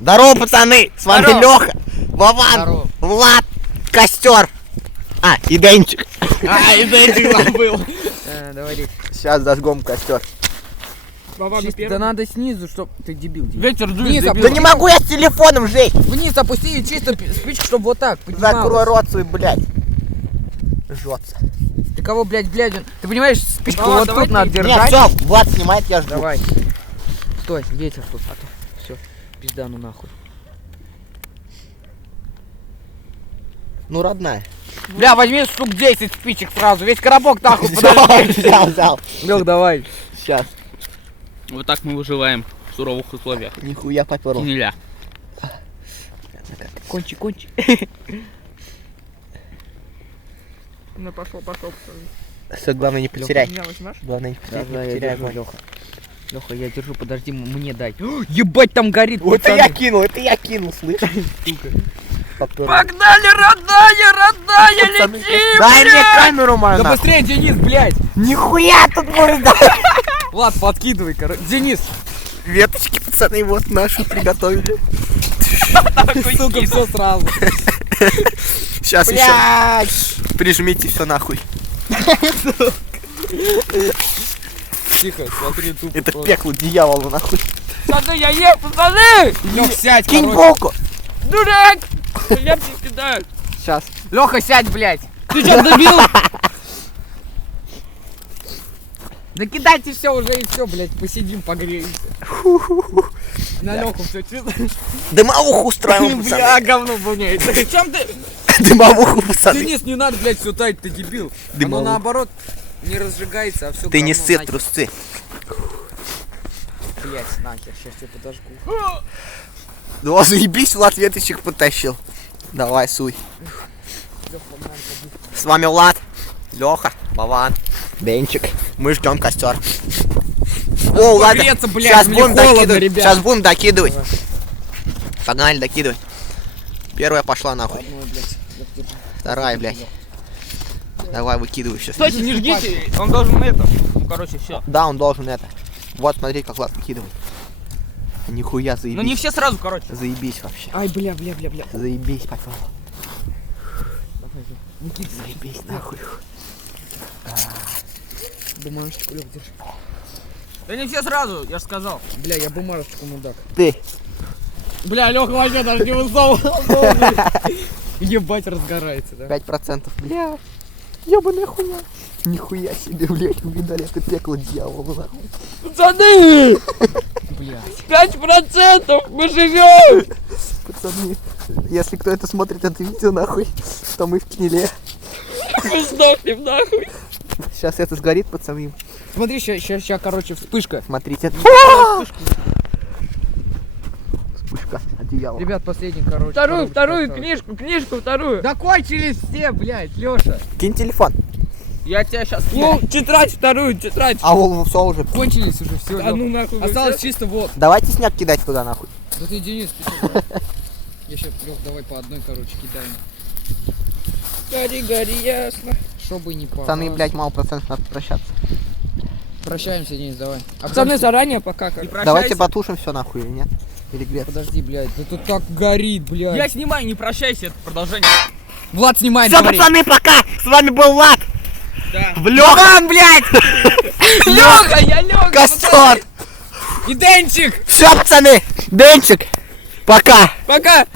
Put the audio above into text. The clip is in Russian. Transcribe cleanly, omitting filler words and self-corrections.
Здорово, пацаны! С вами Леха, Вован, Влад, Костер. А, и Денчик. И Денчик забыл. Давай. Сейчас зажгем костер. Да надо снизу, чтоб ты дебил. Ветер дует, Вниз Да не могу я с телефоном жечь. Вниз опусти и чисто спичку, чтобы вот так поднималась. Закрой рот свой, блядь. Жжется. Ты кого, блядь, ты понимаешь, спичку А, вот давай тут надо ты. Нет, держать. все, Влад снимает, я жду. Давай. Стой, ветер тут, а то все, пизда ну нахуй. Ну, родная. Бля, возьми штук 10 спичек сразу, весь коробок нахуй, подожди. Взял. Лёх, давай. Сейчас. Вот так мы выживаем в суровых условиях. Нихуя попёрло. Гниля. Кончи. Ну пошел. Все, главное не потеряй. Меня возьмешь? Главное не Да, потеряй, я не потеряй держу, огонь. Лёха, я держу, подожди, мне дай. Ебать, там горит, Вот пацаны. это я кинул, слышишь? Попёрло. Погнали, родная, Пацаны, летим! дай мне камеру мою, Да нахуй. быстрее, Денис, блядь! Нихуя тут может дать. Влад, подкидывай, короче. Денис! Веточки, пацаны, вот наши приготовили. Сука, все сразу. Сейчас еще. Блядь! Прижмите все нахуй. Тихо, смотри, тупо. Это пекло дьявола нахуй. Пацаны, я ем, пацаны! Лёх, сядь, Кинь короче. булку. Дурак! Меня все кидают. Сейчас. Лёха, сядь, блядь. Ты что, добил? Да кидайте все уже и все, блядь, посидим, погреемся. На Лёху все чисто. Дымовуху устраиваем, Бля, пацаны. говно воняет. При чем ты? Дымовуху, пацаны. Денис, не надо, блядь, все таять, ты дебил. Дымовуху. Оно наоборот не разжигается, а все. Ты не ссы, трусцы. Блядь, нахер, сейчас я подожгу. Ну, заебись, Влад веточек потащил. Давай, суй. С вами Влад, Леха, Вован, Денчик. Мы ждем костер. О, ладно. Погреться, блядь, Сейчас мне будем холодно, докидывать. ребят. Сейчас будем докидывать. Погнали докидывать. Первая пошла нахуй. Вторая, блядь. Давай, выкидывай сейчас. Стойте, не жгите, он должен это. Ну, короче, все. Да, он должен это. Вот, смотри, как Влад выкидывает. Нихуя, заебись. Ну не все сразу, короче. Заебись вообще. Ай, бля. Заебись, потом. Заебись, нахуй. Бумажечку, Лёх, держи. Да не все сразу, я же сказал. Бля, я бумажечку, мудак. Ты. Бля, Лёха вообще даже не высовывал. Ебать, разгорается, да? 5%. Бля. Ёбаная хуйня. Нихуя себе, блядь, увидали это пекло дьявола, нахуй. Пацаны! Блядь. 5% мы живем! Пацаны, если кто это смотрит это видео, нахуй, то мы в книле. Мы сдохнем нахуй. Сейчас это сгорит, пацаны. Смотри, сейчас, короче, вспышка. Смотрите. Вспышка одеяла. Ребят, последний, короче. Вторую коробочку осталось. книжку, вторую. Да кончились все, блядь, Лёша. Кинь телефон. Я тебя сейчас... Ну, тетрадь вторую, тетрадь. А он все уже. Кончились уже, все. А ну нахуй. вы Осталось все? чисто вот. Давайте снег кидать туда, нахуй. Да ты, Денис, ты что, брат? Я сейчас, Лёх, давай по одной, короче, кидаем. Гори, ясно. Чтобы не попасть. Пацаны, блядь, мало процентов надо прощаться. Прощаемся, Денис, давай. Пацаны, заранее пока как. Давайте потушим все, нахуй, или нет? Или греться? Подожди, блядь, да тут так горит, блядь. Я снимаю, не прощайся, это продолжение. Влад снимает, Все, говори. пацаны, пока! С вами был Влад! Да. Лёха, блядь! Лёха, я Лёха. Костер! И Денчик! Все, пацаны! Денчик! Пока! Пока.